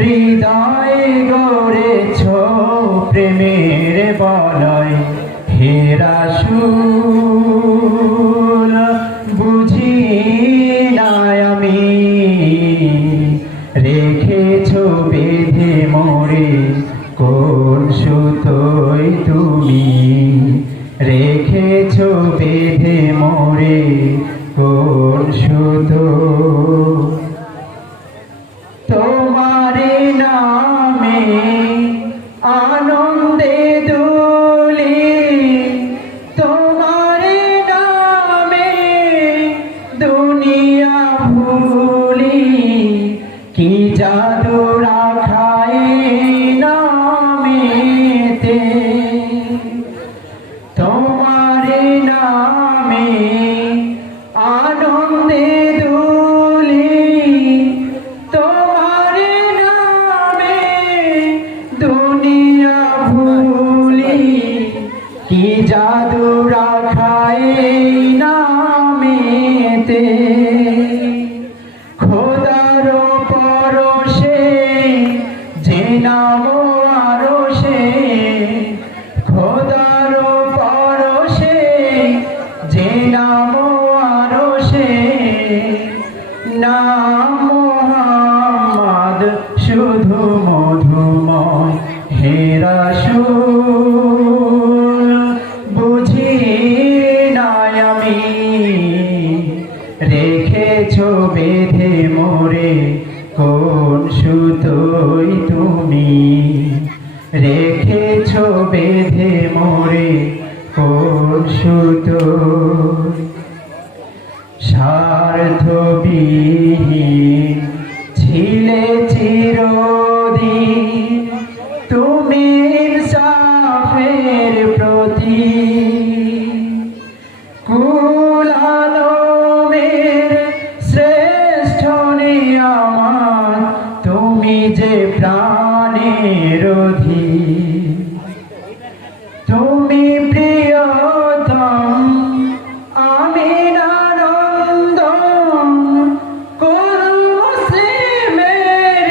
হৃদয়ে গড়েছ প্রেমের বলয় হে রাসূল বুঝি না আমি রেখেছ বেঁধে মোরে কোন সুতোয় তুমি রেখেছ বেঁধে মোরে কোন সুতো তোমারে নামে আনন্দে দুলি তোমারে নামে দুনিয়া ভুলি কি জাদু রাখাই নামেতে তোমারে নামে আনন্দে দুলি তোমারে নামে দুনিয়া ভুলি কি জাদু রাখায় নামেতে খোদার পরশে যে নাম আরশে খোদার পরশে যে নাম আরশে নাম মুহাম্মদ শুধু মধুময় হে রাসূল বুঝি না আমি রেখেছ বেঁধে মোরে কোন সুতোয় তুমি রেখেছ বেঁধে মোরে কোন সুতোয় স্বার্থবিহীন ছিলে চিরদিন তুমি ইনসাফের প্রতি কুল আলমের শ্রেষ্ঠ নিয়ামত তুমি যে প্রাণের অধীন তুমি প্রিয়তম আমিন আনন্দম কুল মুসলিমের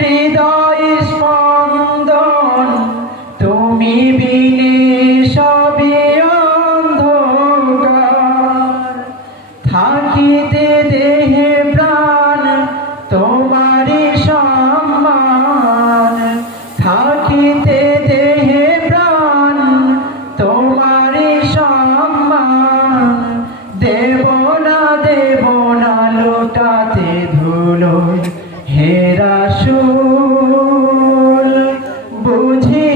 হৃদয় স্পন্দন তুমি বিনে সবই অন্ধকার থাকিতে দেহে প্রাণ তোমারি সম্মান থাকিতে দেহে প্রাণ তোমারি সম্মান দেব না লোটাতে ধুলো হে রাসূল বুঝি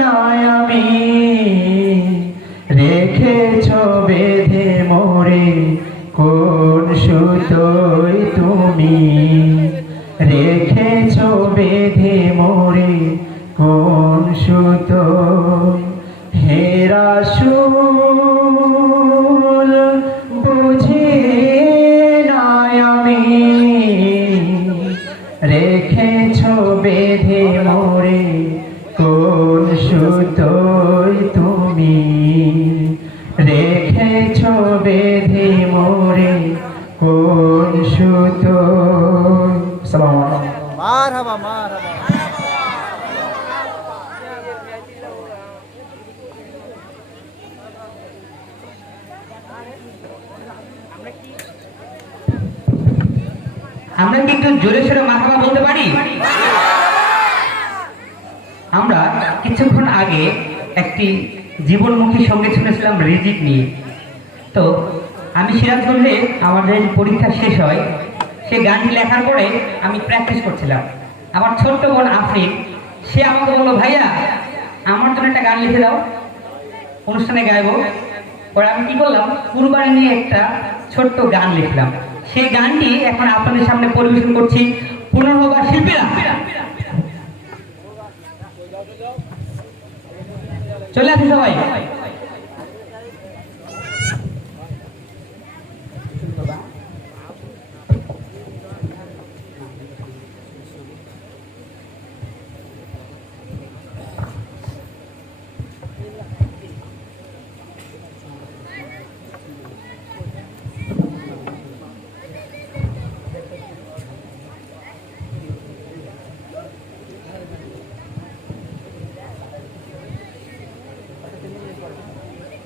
না আমি রেখেছ বেঁধে মোরে কোন সুতোয় তুমি রেখেছ বেঁধে মোরে কোন সুতোয় হে রাসূল বুঝি না আমি রেখেছ বেঁধে মোরে কোন সুতোয় তুমি রেখেছ বেঁধে মোরে কোন সুতোয়। আসসালামু আলাইকুম। মারহাবা মারহাবা। আমরা কি একটু জোরে সোরে মারহাবা বলতে পারি? আমরা কিছুক্ষণ আগে একটি জীবনমুখী সঙ্গীত শুনেছিলাম রিজিক নিয়ে। তো আমি সিরাজগঞ্জে আমাদের পরীক্ষা শেষ হয়, সে গানটি লেখার পরে আমি প্র্যাকটিস করছিলাম। আমার ছোট্ট বোন আফরিন সে আমাকে বললো, ভাইয়া আমার জন্য একটা গান লিখে দাও, অনুষ্ঠানে গাইবো। পরে আমি কি করলাম, কুরবানি নিয়ে একটা ছোট্ট গান লিখলাম। সেই গানটি এখন আপনাদের সামনে পরিবেশন করছি পুনর্বার শিল্পীরা। চলে আসি সবাই।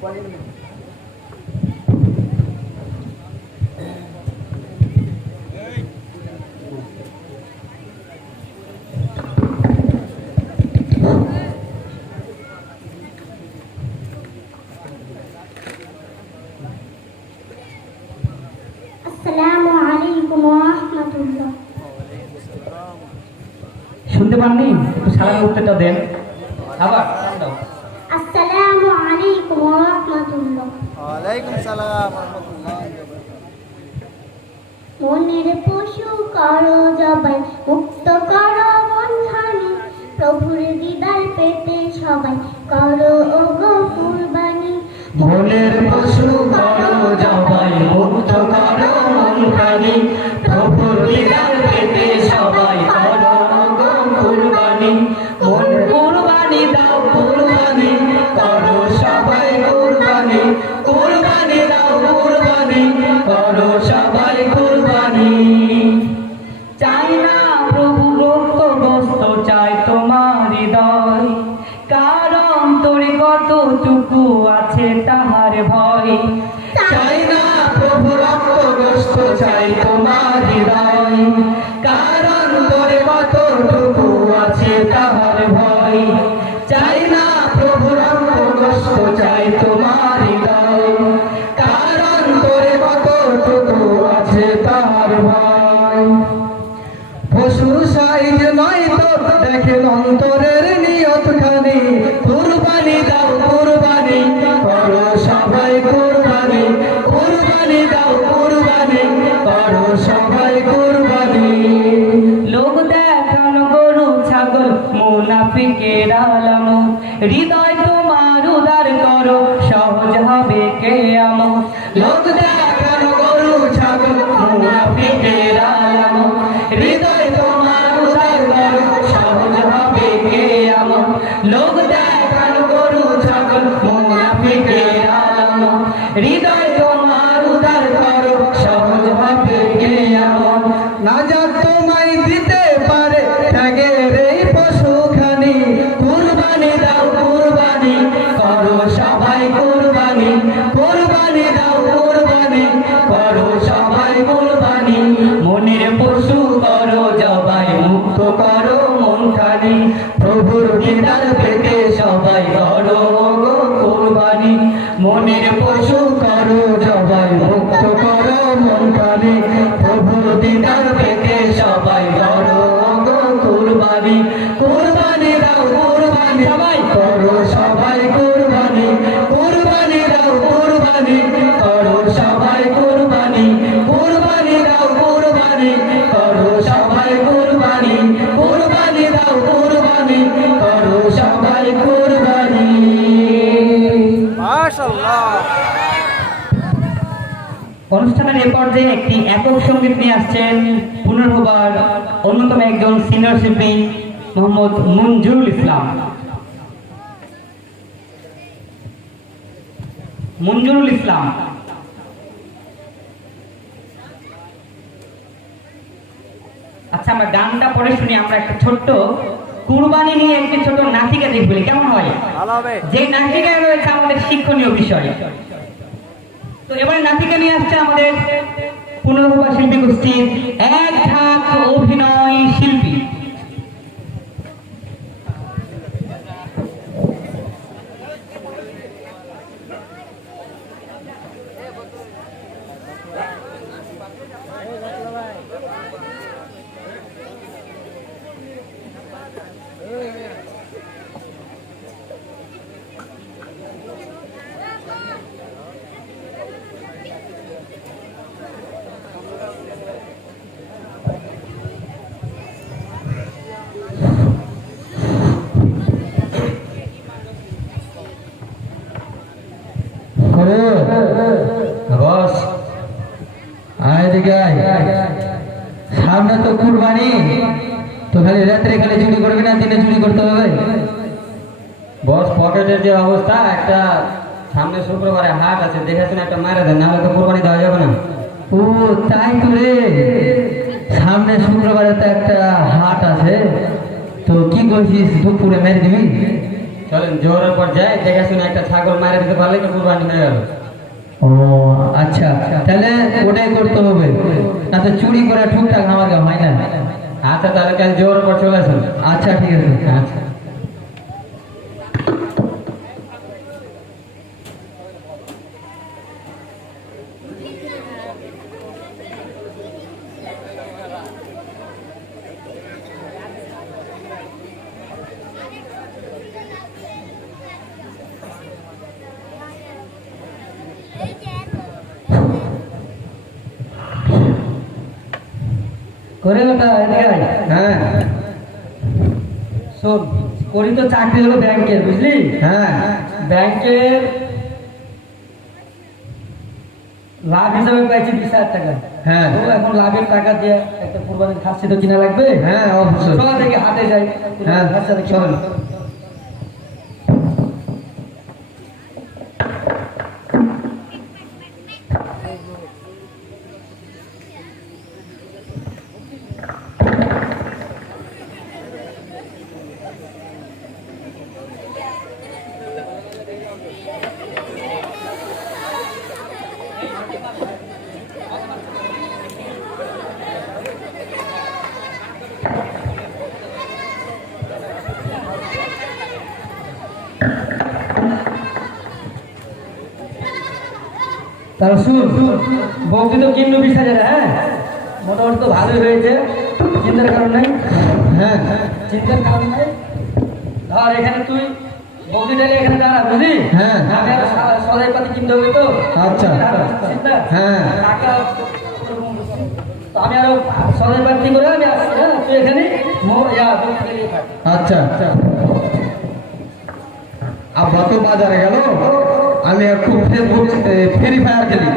আসসালামু আলাইকুম ওয়া রাহমাতুল্লাহ। শুনতে পাননি? একটু সালাম উত্তরটা দেন। আবার দাও। আসসালামু আলাইকুম ওয়া রাহমাতুল্লাহ। ওয়ালাইকুম সালাম রাহমাতুল্লাহ। মনের পশু করো জবাই, মুক্ত করো বন্ধনে, প্রভুর দিদার পেতে সবাই করো ওগো কুরবানি। মনের পশু করো জবাই, মুক্ত করো মন প্রাণী, প্রভুর দিদার পেতে সবাই করো গো কুরবানি। মন কুরবানি দাও কুরবানি, করো সবাই কুরবানি, কুরবানি দাও কুরবানি, করো সবাই কুরবানি। চাই না প্রভু রক্তগ্রস্ত, চাই তোমার হৃদয়, কারণ তোরে কতটুকু আছে তাহার ভয়। চাই না প্রভু রক্তগ্রস্ত, চাই তোমার হৃদয়, কারণ তোরে কতটুকু আছে তাহার ভয়। চাই না প্রভু রক্তগ্রস্ত, চাই তোমার হৃদয়, কারণ তোরে কতটুকু আছে তাহার ভয়। পশু সাইজ নয় তো দেখেন অন্তরের নিয়ত খানি, কুরবানি দাও কুরবানি, করো সবাই কুরবানি, কুরবানি দাও কুরবানি, করো সবাই কুরবানি। লোক দেখানো গরু ছাগল মুনাফিকের আলামত, হৃদয় তোমার উদার করো সহজ হবে কিয়ামত। লোক দেখানো গরু ছাগল মুনাফিকের আলামত, হৃদয় তোমার উদার করো সহজ হবে কিয়ামত। লোক দেখানো গরু ছাগল মুনাফিকের আলামত, হৃদয় তোমার উদার করো সহজ হবে কিয়ামত। নাজাত তোমায় দিতে পারে ত্যাগের এই পশুখানি, কুরবানি দাও কুরবানি, করো সবাই কুরবানি, কুরবানি দাও কুরবানি, করো সবাই কুরবানি। মনের পশু করো জবাই, মুক্ত করো মন খানি, প্রভুর দিদার পেতে সবাই করো গো কুরবানি। মনের পশু করো জবাই, মুক্ত করো মন খানি, প্রভুর দিদার পেতে সবাই করো গো কুরবানি। কুরবানি দাও কুরবানি, সবাই করো সবাই কুরবানি, কুরবানি দাও কুরবানি, করো সবাই কুরবানি, কুরবানি দাও কুরবানি, করো সবাই কুরবানি, কুরবানি দাও কুরবানি, করো সবাই কুরবানি। মাশাআল্লাহ। অনুষ্ঠানের এ পর্যায়ে একটি একক সঙ্গীত নিয়ে আসছেন পুনর্বার অন্যতম একজন সিনিয়র শিল্পী মোহাম্মদ মঞ্জুরুল ইসলাম। মঞ্জুরুল ইসলাম। আচ্ছা, আমরা গানটা পরে শুনি। আমরা একটা ছোট্ট কুরবানি নিয়ে একটি ছোট নাটিকা দেখব, কেমন হয়? ভালো হবে। যে নাটিকায় রয়েছে আমাদের শিক্ষণীয় বিষয়। তো এবারে নাটিকা নিয়ে আসছে আমাদের পুনর্ভবা শিল্পী গোষ্ঠীর এক ঢাক অভিনয় শিল্পী। বস আয় দিকে আয়। সামনে তো কুরবানি, তো খালি রাত্রে খালি চুরি করবি না, দিনে চুরি করতে হবে? বস পকেটের যে অবস্থা, একটা সামনে শুক্রবারে হাট আছে, দেখে শুনে একটা মারা দেন, নাহলে তো কুরবানি দেওয়া যাবে না। ও তাই তো রে, সামনে শুক্রবারে তো একটা হাট আছে, তো কি করছিস, দুপুরে মেরে দিবি? চলেন জোরের পর যাই, দেখে শুনে একটা ছাগল মারা দিতে পারলে তো কুরবানি হয়ে গেল। ও আচ্ছা, তাহলে ওটাই করতে হবে, না তো চুরি করে ঠিকঠাক আমাকে হয় না। আচ্ছা তাহলে কাল জোরের পর চলে আসুন। আচ্ছা ঠিক আছে। আচ্ছা করে ওটা এদিকে আয়। হ্যাঁ শোন, করি তো চাকরি হলো ব্যাংকের, বুঝলি? হ্যাঁ ব্যাংকের লাভ হিসাবে পাইছি 20,000 টাকা। হ্যাঁ। তো এখন লাভের টাকা দিয়ে একটা কুরবানির খাসি তো কিনা লাগবে। হ্যাঁ অবশ্যই। সকাল থেকে হাটে যাই। হ্যাঁ খাসিটা কিনা চলেন। লাগবে। তাহলে শুন, বৌদি তো কিনলো 20,000। হ্যাঁ, মোটামুটি তো ভালোই হয়েছে, চিন্তার কারণ নাই। হ্যাঁ চিন্তার কারণ নাই। ধর এখানে তুই বৌদি ডালে এখানে দাঁড়া, বুঝলি? হ্যাঁ। আমি আরো সদাই পাতি কিনতে হবে তো। আচ্ছা। চিন্তা? হ্যাঁ। টাকা তো আমি আরো সদাই পাতি করে আমি আসছি। হ্যাঁ, তুই এখানে বৌদি ডালিয়ে থাক। আচ্ছা আব্বা তো বাজারে গেল, আমি একটু ফেসবুক ফ্রি ফায়ার খেলি।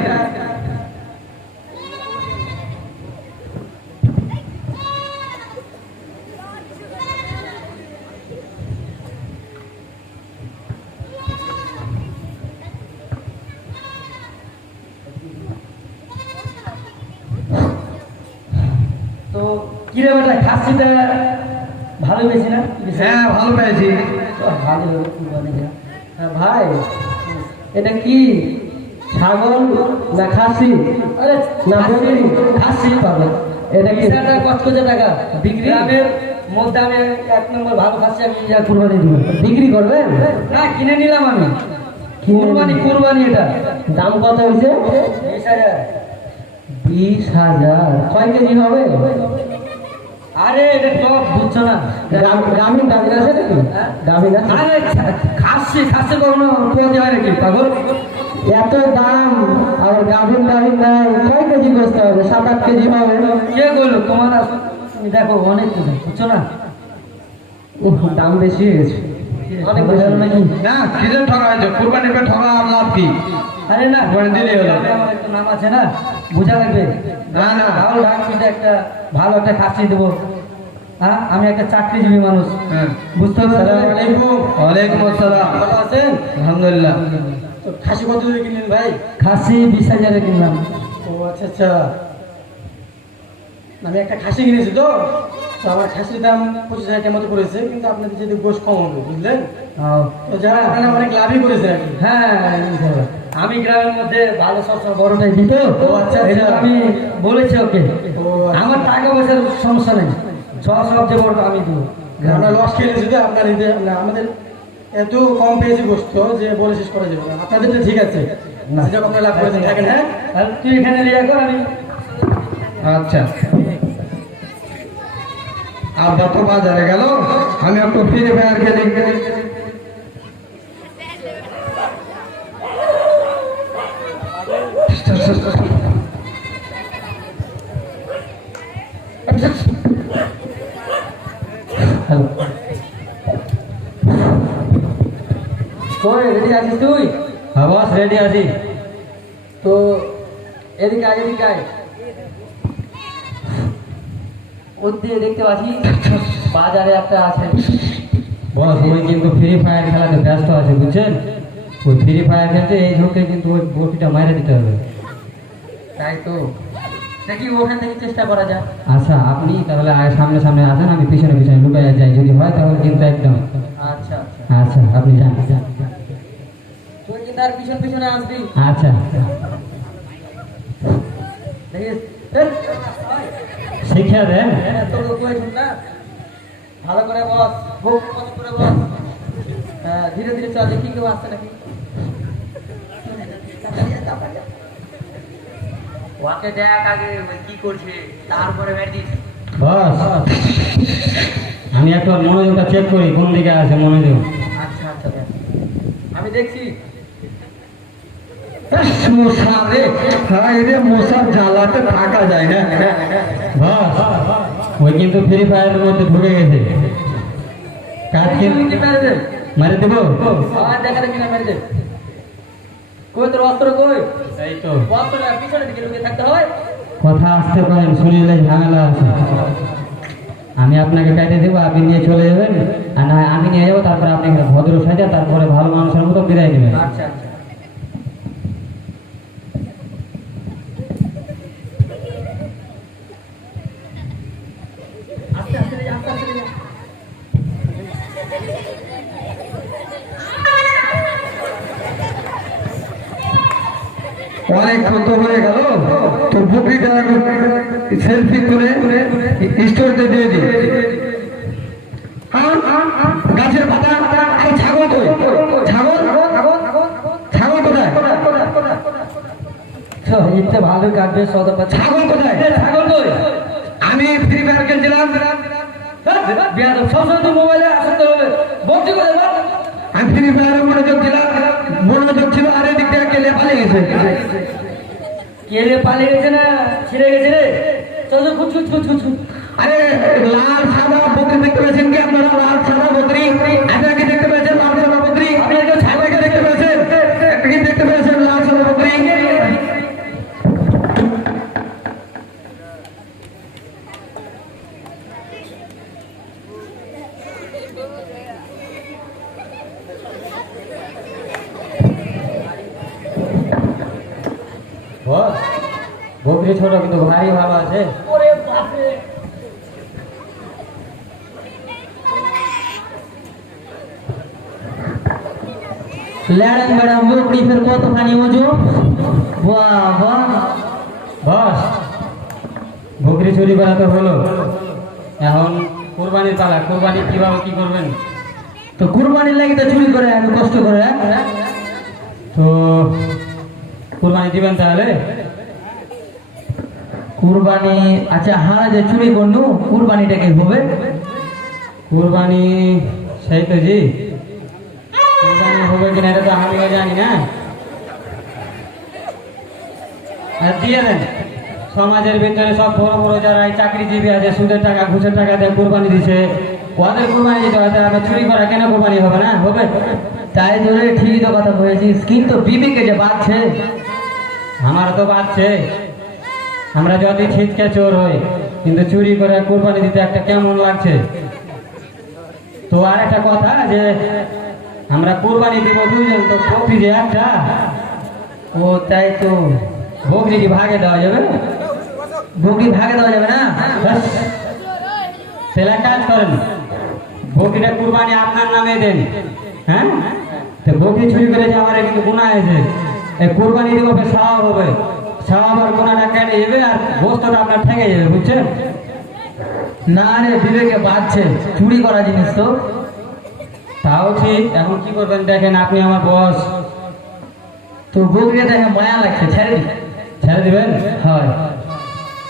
তো কিরে বেটা, খাসিটা ভালো পেয়েছি না? হ্যাঁ ভালো পেয়েছি। ভালো হলো কুরবানি দেয়া। হ্যাঁ ভাই, এটা কি ছাগল না খাসি? আরে না বলি খাসি পাবে। এটা কি কত টাকা বিক্রি? গ্রামের মধ্যে আমি 1 নম্বর ভালো খাসি আমি কুরবানি দিব। বিক্রি করবেন? না, কিনে নিলাম আমি। কুরবানি এটা দাম কত হয়েছে? 20,000। 20,000 কয় কেজি হবে? আরে এটা টপ, বুঝছো না? গ্রামীণ আছে নাকি? গ্রামীণ আছে? আরে খাসি কখনো পোয়াতে হয় নাকি পাগল? এত দাম, আর গ্রামীণ নাই। কয় কেজি করতে হবে? 7-8 কেজি হবে। কে বললো তোমার? তুমি দেখো অনেক কিছু, বুঝছো না? দাম বেশি হয়ে গেছে অনেক বেশি নাকি? না কিসের ঠকা হয়েছে? কুরবানির পর ঠকা আর লাভ কি? আরে না, করে দিলেই হলো। আমার একটু নাম আছে না, বোঝা লাগবে। না না ভালো ডাকপিতে একটা ভালো একটা খাসি দেবো। হ্যাঁ, আমি একটা চাকরিজীবী মানুষ, হ্যাঁ। বুঝতে আসসালামু আলাইকুম। ওয়ালাইকুম আসসালাম। ভালো আছেন? আলহামদুলিল্লাহ। তো খাসি কত দিয়ে কিনলেন ভাই? খাসি 20,000 কিনলাম। ও আচ্ছা আচ্ছা। আমি একটা খাসি কিনেছি তো আমার খাসির দাম 25,000 টাকার মতো পড়েছে, কিন্তু আপনাদের যদি গোশ কম হবে, বুঝলেন? তো যারা আপনারা অনেক লাভই করেছে আর কি। হ্যাঁ, আমি গ্রামের মধ্যে ভালো সবসময় বড়টাই দিত। আচ্ছা, আমি বলেছি ওকে আমার টাকা পয়সার সমস্যা নেই, সবচেয়ে বড় আমি দিব। আমরা লস খেলে যদি আপনার আমাদের এত কম পেয়েছি গোস্ত যে বলে শেষ করা যাবে না। আপনাদের তো ঠিক আছে, যখন আপনারা লাভ করেছেন থাকেন। হ্যাঁ, তাহলে তুই এখানে নিয়ে কর, আমি আচ্ছা আব্বা তো বাজারে গেল, আমি একটু ফ্রি ফায়ার খেলি। কই রেডি আছিস তুই? হ্যাঁ বস রেডি আছি। তো এদিকে আগে দিকে আয়। ওর দিয়ে দেখতে পাচ্ছি বাজারে একটা আছে। বস ওই কিন্তু ফ্রি ফায়ার খেলাতে ব্যস্ত আছে, বুঝছেন? ওই ফ্রি ফায়ার খেলতে এই ঝোঁকে কিন্তু ওই বটিটা মাইরে দিতে হবে। তাই তো, দেখি ওখান থেকে চেষ্টা করা যায়। আচ্ছা আপনি তাহলে সামনে সামনে আসেন, আমি পিছনে পিছনে লুকাইয়া যাই, যদি হয় তাহলে কিন্তু একদম। আচ্ছা আচ্ছা। আচ্ছা আপনি যান যান। তুই কি তার পিছন পিছনে আসবি আচ্ছা দেখিস শিক্ষা দেন। তোকে কই না ভালো করে বস বুক মতো করে বস ধীরে ধীরে চল দেখি কেউ আসছে নাকি ওকে দেখ আগে কি করছে তারপরে বের দিস বস আমি একটু মনোযোগটা চেক করি কোন দিকে আছে মনোযোগ। আচ্ছা আচ্ছা দেখ আমি দেখছি মশা রে, হায় রে, মশার জ্বালাতে থাকা যায় না। বস ওই কিন্তু ফ্রি ফায়ারের মধ্যে ঢুকে গেছে। কাজ কিন্তু মারে দেবো। আমার দেখা দেখি না মেরে দে কই তোর অস্ত্র কই এই তো অস্ত্র পিছনে দিকে লুকিয়ে থাকতে হয় কথা আসতে পারেন, শুনিলে ঝামেলা আছে। আমি আপনাকে কাটে দেবো, আপনি নিয়ে চলে যাবেন, আর না আমি নিয়ে যাবো, তারপরে আপনি ভদ্র সাজা, তারপরে ভালো মানুষের মতো বিদায় দেবেন। আচ্ছা আচ্ছা আস্তে আস্তে যা আস্তে আস্তে যা অনেকক্ষণ তো হয়ে গেল, তোর বুকরিটা সেলফি তুলে স্টোরতে দিয়ে দিই। গাছের পাতা, আরে ছাগল কই? ছাগল ছাগল কোথায়? ইচ্ছে ভালো কাটবে সদা ছাগল কোথায়? ছাগল কই আমি ফ্রি ফায়ার খেলছিলাম, বিয়া তো সবসময় তো মোবাইলে আসতে হবে বলছি করে আমি ফ্রি ফায়ারে মনোযোগ ছিলাম, মনোযোগ ছিল, আর এদিক থেকে কেলে পালিয়ে গেছে। কেলে পালিয়ে গেছে না ছিঁড়ে গেছে রে চল চল খুঁজ খুঁজ খুঁজ খুঁজ খুঁজ। আরে লাল সাদা বকরি দেখতে পেয়েছেন কি আপনারা? লাল সাদা বকরি আপনারা কি দেখতে পেয়েছেন? লাল সাদা বকরি আপনি একটা ছাগলকে দেখতে পেয়েছেন? একটা কি দেখতে পেয়েছেন লাল সাদা বকরি? বকরি ছোট কিন্তু ভারী ভালো আছে। ওরে বাপরে ল্যাড়াং বেড়াং বকরি ফের কতখানি ওজন? বাহ বাহ বস, বকরি চুরি করা তো হলো, এখন কুরবানির পালা। কুরবানি কিভাবে কি করবেন? তো কুরবানির লাগি তো চুরি করে আমি কষ্ট করে, তো কুরবানি দিবেন তাহলে? কুরবানি আচ্ছা, হ্যাঁ, যে চুরি করলু কুরবানিটা কি হবে? কুরবানি সেই তো জি, কুরবানি হবে কিনা এটা তো আমিও জানি না। আর দিয়ে দেন, সমাজের ভিতরে সব বড় বড় যারা এই চাকরিজীবী আছে, সুদের টাকা ঘুষের টাকা দিয়ে কুরবানি দিছে, ওদের কুরবানি দিতে হয়, আমরা চুরি করা কেন কুরবানি হবে না? হবে। তাই ধরে ঠিকই তো কথা বলেছিস, কিন্তু বিবেকে যে বাঁচছে, আমার তো বাঁচছে। আমরা যদি ছিটকে চোর হই, কিন্তু চুরি করে কুরবানি দিতে একটা কেমন লাগছে। তো আর একটা কথা, যে আমরা কুরবানি দিব দুইজন, তো বকরি যে একটা, ও তাই তো বকরি কি ভাগে দেওয়া যাবে? বকরি ভাগে দেওয়া যাবে না? ব্যাস, তাহলে এক কাজ করেন, বকরিটা কুরবানি আপনার নামে দেন। হ্যাঁ, তো বকরি চুরি করেছে, আমার কিন্তু গুনাহ হয়েছে, এই কুরবানি দিব, সওয়াব হবে, সওয়াবের গুনাহটা কেটে যাবে, আর গোস্তটা আপনার থেকে যাবে, বুঝছেন? না রে, বিবেকে বাঁচছে, চুরি করা জিনিস তো। তাও ঠিক, এখন কি করবেন দেখেন, আপনি আমার বস, তো বকরিটা দেখে মায়া লাগছে, ছেড়ে দিবেন? হয়,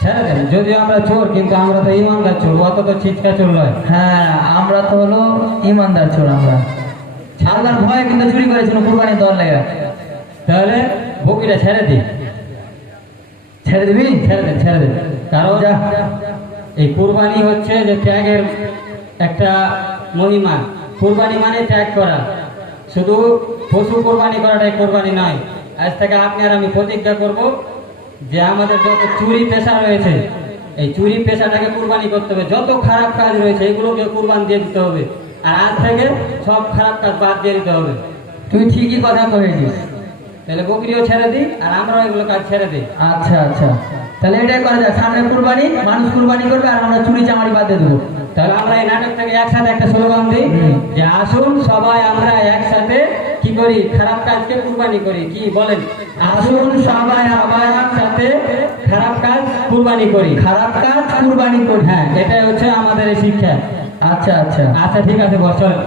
ছেড়ে দেন। যদিও আমরা চোর, কিন্তু আমরা তো ইমানদার চোর, অত তো ছিটকা চোর নয়। হ্যাঁ, আমরা তো হলো ইমানদার চোর। আমরা আল্লাহর ভয়ে কিন্তু চুরি করেছিল কুরবানি দেওয়ার লেগে। তাহলে বকরিটা ছেড়ে দিই। ছেড়ে দিবি? ছেড়ে দেন, ছেড়ে দেন। কারণ এই কুরবানি হচ্ছে যে ত্যাগের একটা মহিমা। কুরবানি মানে ত্যাগ করা, শুধু পশু কোরবানি করাটাই কোরবানি নয়। আজ থেকে আপনি আর আমি প্রতিজ্ঞা করব যে আমাদের যত চুরি পেশা রয়েছে, এই চুরি পেশাটাকে কুরবানি করতে হবে। যত খারাপ কাজ রয়েছে এগুলোকে কুরবান দিয়ে দিতে হবে, আর আজ থেকে সব খারাপ কাজ বাদ দিয়ে দিতে হবে। তুই ঠিকই কথা কয়েছিস, তাহলে বকরিও ছেড়ে দিই আর আমরাও এগুলো কাজ ছেড়ে দিই। আচ্ছা আচ্ছা, তাহলে এটাই করা যায়, সামনে কুরবানি, মানুষ কুরবানি করবে আর আমরা চুরি চামারি বাদ দিয়ে দেবো। তাহলে আমরা এই নাটক থেকে একসাথে একটা স্লোগান দিই যে আসুন সবাই আমরা একসাথে কি করি, খারাপ কাজকে কুরবানি করি। কি বলেন? আসুন সবাই আমরা একসাথে খারাপ কাজ কুরবানি করি। খারাপ কাজ কুরবানি করি। হ্যাঁ, এটাই হচ্ছে আমাদের এই শিক্ষা। আচ্ছা আচ্ছা, আচ্ছা ঠিক আছে বস, চল।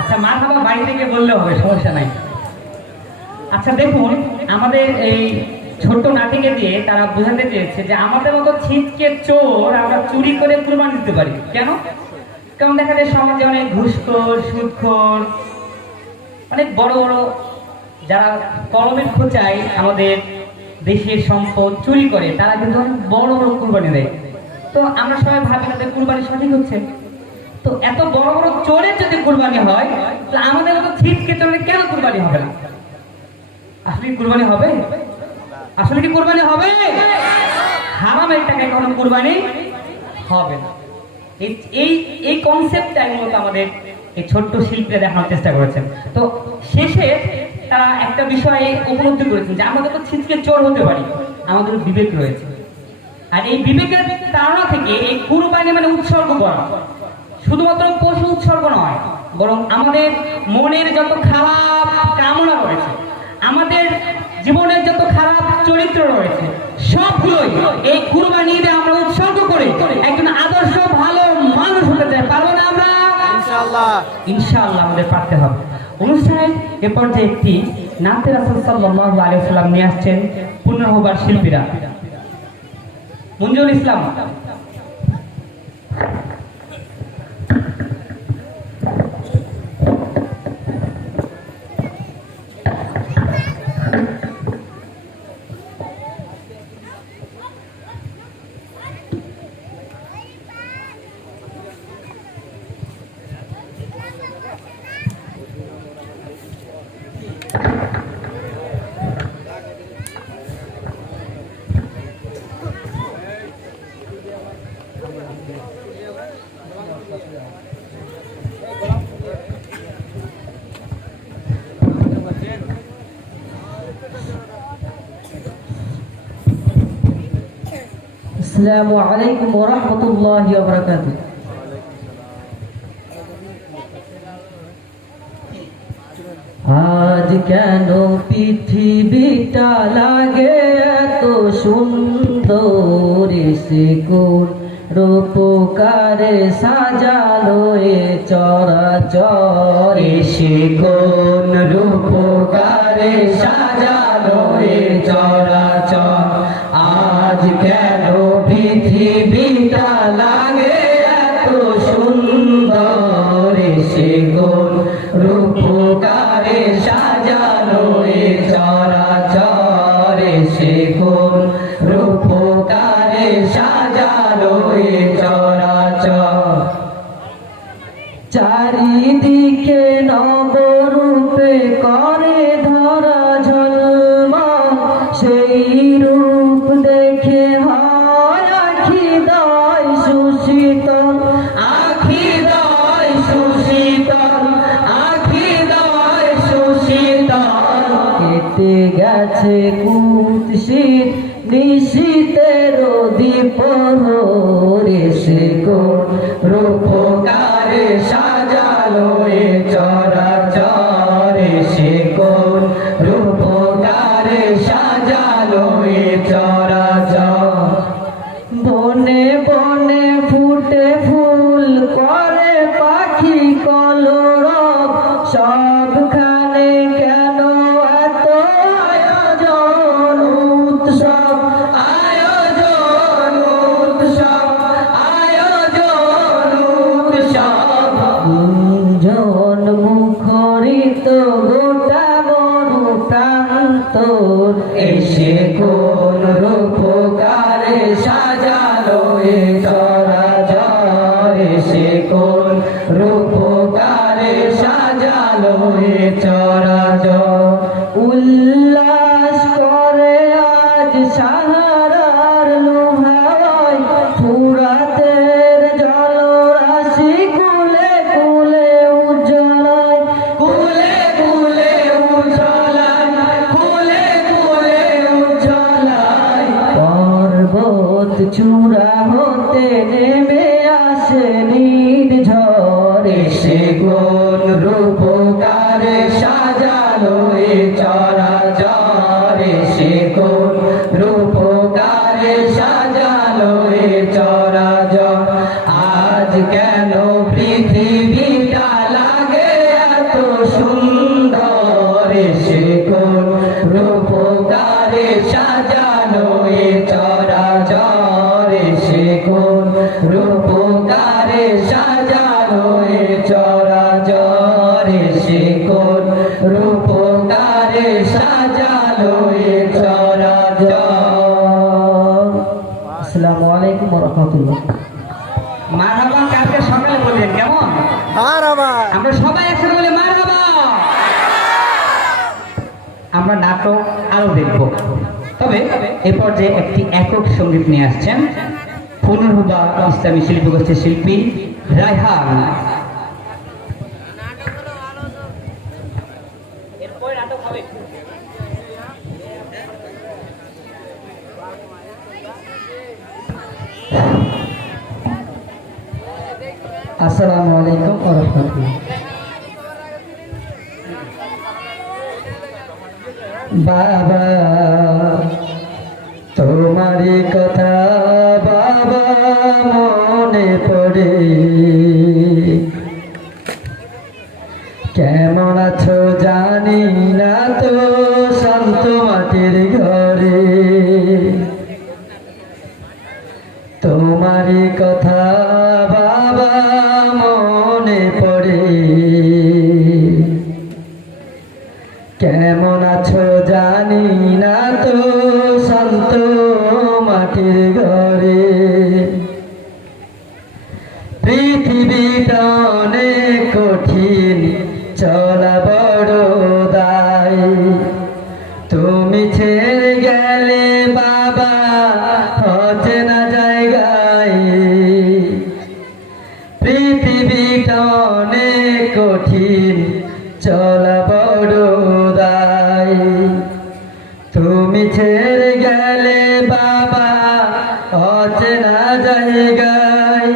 আচ্ছা মারহাবা বাড়ি থেকে বললে হবে, সমস্যা নাই। আচ্ছা দেখুন, আমাদের এই ছোট্ট নাটিকে দিয়ে তারা বোঝাতে চেয়েছে যে আমাদের মতো ছিটকে চোর আমরা চুরি করে কুরবানি দিতে পারি। কেন? কারণ দেখা যায় সমাজে অনেক ঘুষখোর, সুদখোর, অনেক বড় বড় যারা কলমের খোঁচায় আমাদের দেশের সম্পদ চুরি করে, তারা কিন্তু অনেক বড় বড় কুরবানি দেয়। তো আমরা সবাই ভাবি তাদের কুরবানি সঠিক হচ্ছে। তো এত বড় বড় চোরের যদি কুরবানি হয়, তো আমাদের মতো ছিটকে চোরের কেন কুরবানি হবে না? আসলে কুরবানি হবে? আসলে কি কুরবানি হবে? হারামের টাকায় কোনো কুরবানি হবে না। এই এই কনসেপ্টটাই মূলত আমাদের এই ছোট্ট শিল্পীরা দেখানোর চেষ্টা করেছেন। তো শেষে তারা একটা বিষয়ে উপলব্ধি করেছেন যে আমাদের তো ছিটকে চোর হতে পারি, আমাদের বিবেক রয়েছে। আর এই বিবেকের তাড়না থেকে এই কুরবানি মানে উৎসর্গ করা, শুধুমাত্র পশু উৎসর্গ নয়, বরং আমাদের মনের যত খারাপ কামনা রয়েছে, আমাদের জীবনের যত খারাপ চরিত্র রয়েছে, সবগুলোই এই কুরবানি ঈদে আমরা উৎসর্গ করে একজন আদর্শ ভালো মানুষ হতে চাই। পারবো না আমরা? ইনশাআল্লাহ। ইনশাআল্লাহ আমাদের পারতে হবে। অনুষ্ঠানের এ পর্যায়ে একটি নাতে রাসূল সাল্লাল্লাহু আলাইহি ওয়াসাল্লাম নিয়ে আসছেন পুনর্বার শিল্পীরা। মঞ্জুরুল ইসলাম। আসসালামু আলাইকুম ওয়া রাহমাতুল্লাহি ওয়া বারাকাতুহু। আজ কেন পৃথিবীটা লাগে এত সুন্দর, সে কোন রূপকারে সাজালো এ চরাচর, সে কোন রূপকারে সাজালো এ চরাচর। আজ কেন পৃথিবীটা লাগে এত সুন্দর, সে কোন রূপকারে সাজানো এ চরাচর, সে কোন রূপকারে সাজানো এ চরাচর। চারিদিকে নবরূপে করে ধরা ঝলমল, সেই রূপ দেখে হয় আখিদয় সুশীতল, আখিদয় সুশীতল, আখিদয় সুশীতল। কেটে গেছে কুৎসিত নিশীতের দ্বীপহরে, সে কোন রূপকারে সাজালো এ চরাচর, সে কোন রূপকারে সাজালো এ চরাচর। বনে বনে ফুটে ফুল করে পাখি কলরব, সবখানে কেন এত আয়োজন উৎসব, আয়োজন উৎসব, আয়োজন উৎসব। গুঞ্জন মুখ কোন রূপকারে সাজালো এ চরাচরে, সে কোন রূপকারে সাজালো এ চরাচর। আজ কেন পৃথিবীটা লাগে এত সুন্দর, সে কোন রূপকারে সাজালো এ চরাচর, সে কোন রূপকারে সাজালো এ চরাচর, সে কোন রূপকারে সাজালো এ চরাচর। আসসালামু আলাইকুম ওয়া রাহমাতুল্লাহ। মারহাবা কালকে সকালে বললেন কেমন? মারহাবা। আমরা সবাই একসাথে বলে মারহাবা। আমরা নাটক আরো দেখব, তবে এ পর্যায়ে একটি একক সঙ্গীত নিয়ে আসছেন পুনর্হুদা ইসলামী শিল্পী গোষ্ঠীর শিল্পী রায়হান। আসসালামু আলাইকুম ওয়া রাহমাতুল্লাহ। বাবা তোমারই কথা বাবা মনে পড়ে, কেমন আছো জানি না তো শান্ত মাটির ঘরে, তোমারই কথা বাবা মনে পড়ে, কেমন আছো জানি না তো শান্ত মাটির ঘরে। পৃথিবীটা অনেক কঠিন, চলা বড় দায়, তুমি ছেড়ে গেলে বাবা অচেনা জায়গায়। পৃথিবীটা অনেক কঠিন, চলা বড় দায়, তুমি ছেড়ে গেলে বাবা অচেনা জায়গায়।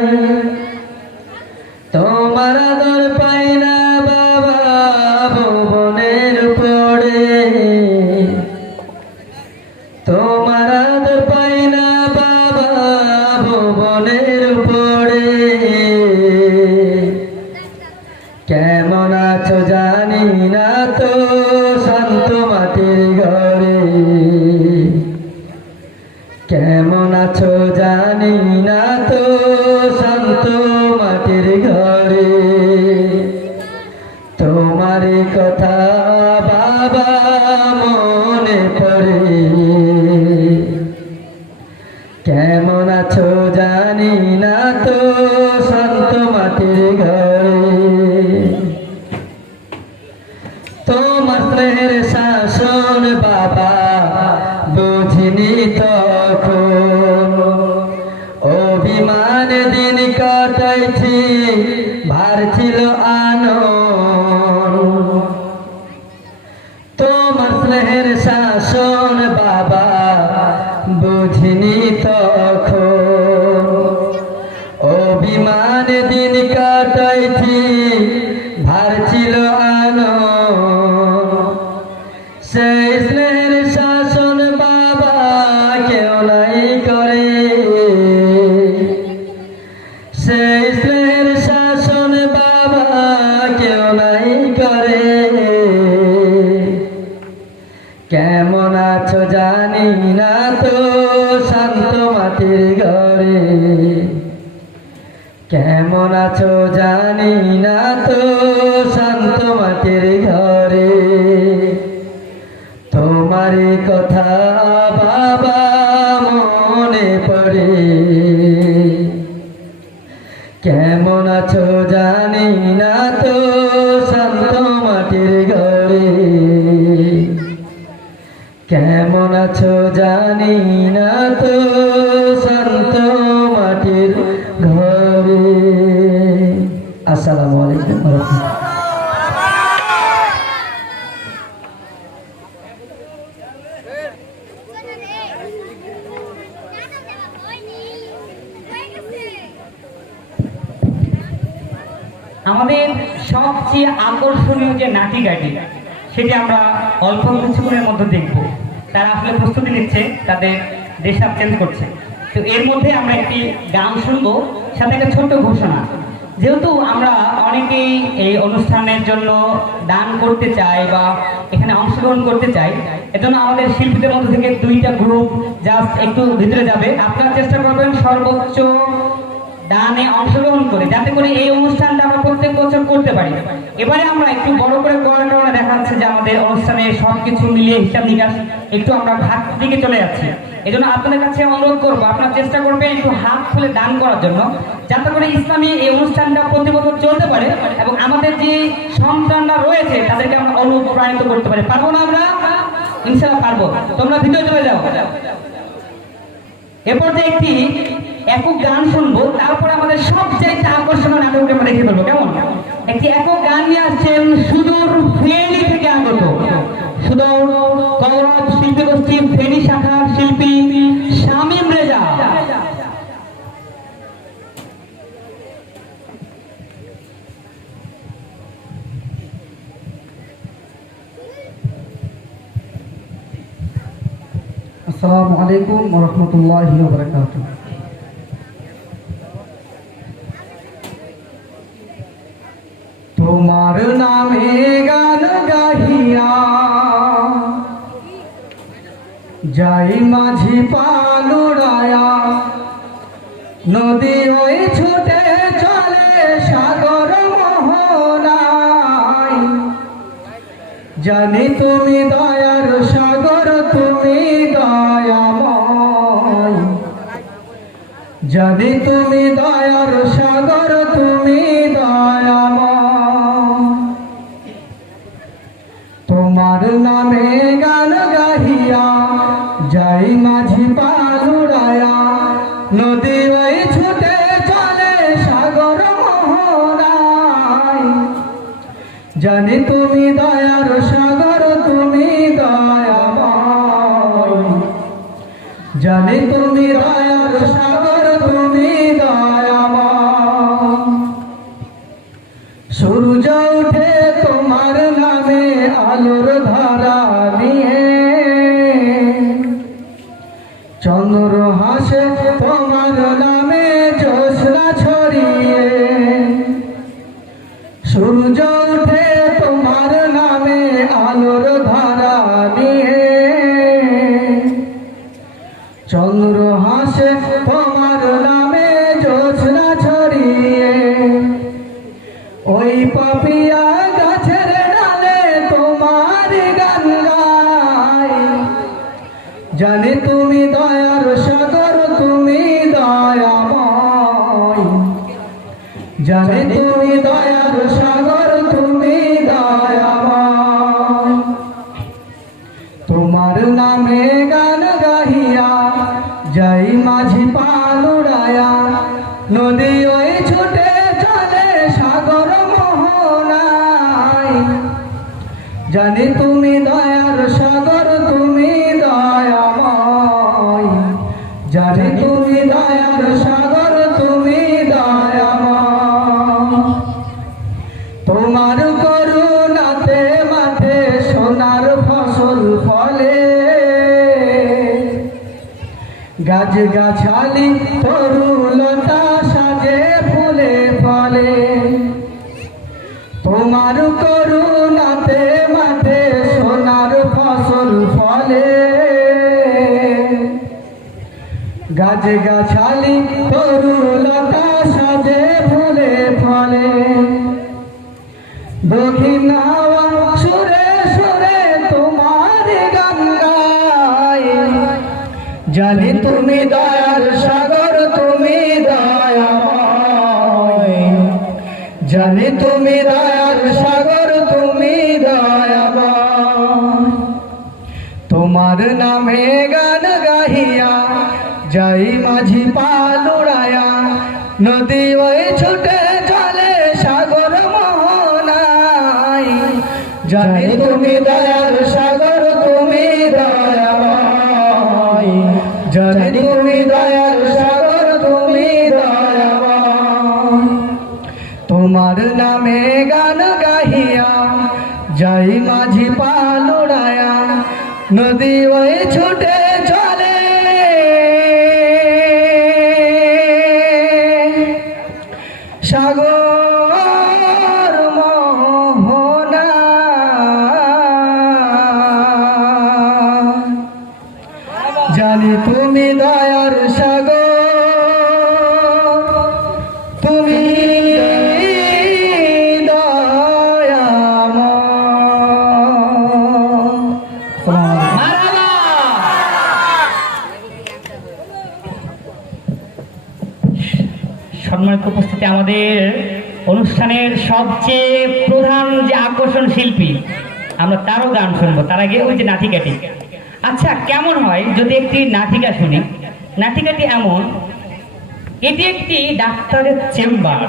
তোমার আদর পাই না বাবা ভুবনের পড়ে, তোমার আদর পাই না বাবা ভুবনের পড়ে, কেমন আছো জানি না তো শান্ত মাটির ঘরে, কেমন আছো জানি না তো শান্ত মাটির ঘরে। তোমার কথা বাবা মনে পড়ে, কেমন আছো জানি না তো শান্ত মাটির ঘরে। তোমার স্নেহের শাসন বাবা বুঝিনি তখন, অভিমান দিন কাটাইছি ভার ছিল আনন্দ। তোমার স্নেহের শাসন বাবা বুঝিনি তখন, অভিমান দিন কাটাইছি ভার ছিল আনন্দ। সেই স্নেহের শাসন বাবা কেউ নাই করে, সেই স্নেহের শাসন বাবা কেউ নাই করে। কেমন আছো জানি না তো শান্ত মাটির ঘরে, কেমন আছো জানি না তো শান্ত মাটির ঘরে। তোমারই কথা বাবা মনে পড়ে, কেমন আছো জানি না তো শান্ত মাটির ঘরে, কেমন আছো জানি না তো শান্ত মাটির ঘরে। আসসালামু আলাইকুম ওয়া রাহমাতুল্লাহ। আমাদের সবচেয়ে আকর্ষণীয় যে নাটিকাটি সেটি আমরা অল্প কিছুক্ষণের মধ্যে দেখব। তারা আসলে প্রস্তুতি নিচ্ছে, তাদের ড্রেস আপ চেঞ্জ করছে। তো এর মধ্যে আমরা একটি গান শুনবো, সাথে একটা ছোট্ট ঘোষণা। যেহেতু আমরা অনেকেই এই অনুষ্ঠানের জন্য দান করতে চাই বা এখানে অংশগ্রহণ করতে চাই, এজন্য আমাদের শিল্পীদের মধ্যে থেকে 2টা গ্রুপ জাস্ট একটু ভিতরে যাবে। আপনারা চেষ্টা করবেন সর্বোচ্চ দানে অংশগ্রহণ করে, যাতে করে এই অনুষ্ঠানটা আমরা প্রত্যেক বছর করতে পারি। এবারে আমরা একটু বড় করে করার কারণে দেখা যাচ্ছে যে আমাদের অনুষ্ঠানে সবকিছু মিলিয়ে হিসাব নিকাশ একটু আমরা ঘাট দিকে চলে যাচ্ছি। এই জন্য আপনাদের কাছে অনুরোধ করবো, আপনারা চেষ্টা করবেন একটু হাত খুলে দান করার জন্য, যাতে করে ইসলামী এই অনুষ্ঠানটা প্রতি বছর চলতে পারে এবং আমাদের যে সন্তানরা রয়েছে তাদেরকে আমরা অনুপ্রাণিত করতে পারি। পারবো না আমরা? ইনশাআল্লাহ পারবো। তোমরা ভিতরে চলে যাও। এরপর যে একটি একক গান শুনবো, তারপরে আমাদের সবচেয়ে আকর্ষণীয় নাটককে আমরা দেখে ফেলবো। কেমন? একটি একক গান নিয়ে আসছেন সুদূর ফেনী থেকে আগত সুদূর কৌরব শিল্পী গোষ্ঠী ফেনী শাখার শিল্পী শামীম রেজা। আসসালামু আলাইকুম ওয়া রাহমাতুল্লাহি ওয়া বারাকাতুহু। তোমার নামে গান গাহিয়া যাই মাঝি পালুড়ায়া, নদী ওই ছুটে চলে সাগর মোহনায়। জানি তুমি দয়ার সাগর, তুমি দয়াময়। জানি তুমি দয়ার সাগর, তুমি দয়াময়। তোমার নামে গান গাহিয়া যাই মাঝি পালুড়ায়া, নদী ওই ছুটে চলে সাগর মোহনায়। জানি তুমি দয়ার সাগর, তুমি দয়াময়। জানি তুমি দয়ার সাগর, তুমি দয়াময়। সূর্য উঠে তোমার নামে আলোর ধারা নিয়ে, চন্দ্র হাসে তোমার নামে জ্যোৎস্না ছড়িয়ে। সূর্য উঠে তোমার নামে আলোর ধারা নিয়ে, চন্দ্র হাসে তোমার নামে জ্যোৎস্না ছড়িয়ে। ওই পাপিয়া গাছের ডালে তোমার গান গায়। জানি তুমি দয়ার সাগর, তুমি দয়াময়। জানি তুমি দয়ার সাগর, তুমি দয়াময়। তোমার নামে গান গাহিয়া যাই মাঝি পালুড়ায়া, নদী ওই ছুটে চলে সাগর মোহনায়। জানি তুমি দয়ার সাগর, তুমি দয়াময়। জানি তুমি দয়ার সাগর, তুমি দয়াময়। তোমার করুণাতে মাঠে সোনার ফসল ফলে, গাছ গাছালি তরুলতা সাজে ফুলে ফলে। তোমার করুণাতে মাঠে সোনার ফসল ফলে, গাছ গাছালি তরুলতা সাজে ফুলে ফলে। দক্ষিণ হাওয়া সুরে সুরে তোমার গান গায়। জানি তুমি দয়ার সাগর, তুমি দয়াময়। জানি তুমি দয়ার সাগর, তুমি দয়াময়। তোমার নামে গান গাহিয়া যাই মাঝি পালুড়ায়া, নদী ওই ছুটে চলে সাগর মোহনায়। জানি তুমি দয়ার সাগর, তুমি দয়াময়। জানি তুমি দয়ার সাগর, তুমি দয়াময়। তোমার নামে গান গাহিয়া যাই মাঝি পালুড়ায়া নদী ওই ছুটে চলে সাগর মোহনা জানি তুমি দয়ার সাগর তুমি সম্মানিত উপস্থিতি, আমাদের অনুষ্ঠানের সবচেয়ে প্রধান যে আকর্ষণ শিল্পী, আমরা তারও গান শুনবো। তার আগে ওই যে নাটিকাটি, আচ্ছা কেমন হয় যদি একটি নাটিকা শুনি? নাটিকাটি এমন, এটি একটি ডাক্তারের চেম্বার,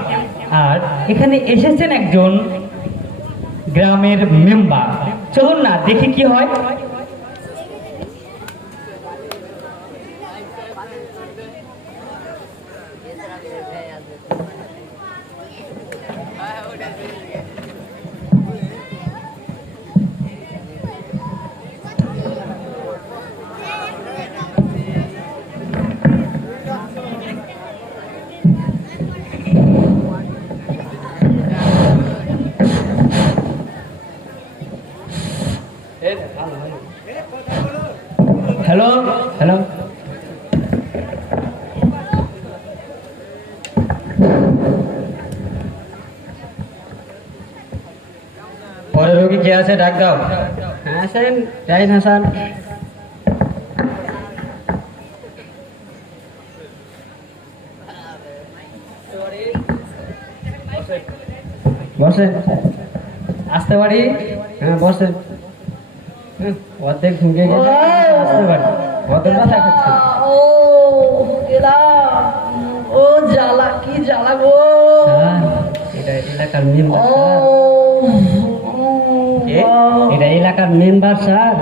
আর এখানে এসেছেন একজন গ্রামের মেম্বার। চলুন না দেখি কি হয়। হ্যালো হ্যালো, পরে রোগী কে আছে ডাক দাও। হ্যাঁ স্যার, যাই না স্যার। বসে আসতে পারি? হ্যাঁ বসে। অর্ধেক ঢুকে গেছে, আসতে পারি? অর্ধেক কথা করছে। ও এলা ও জ্বালা, কি জ্বালা গো। স্যার, এটা এলাকার মেম্বার ও স্যার। এটা এলাকার মেম্বার স্যার।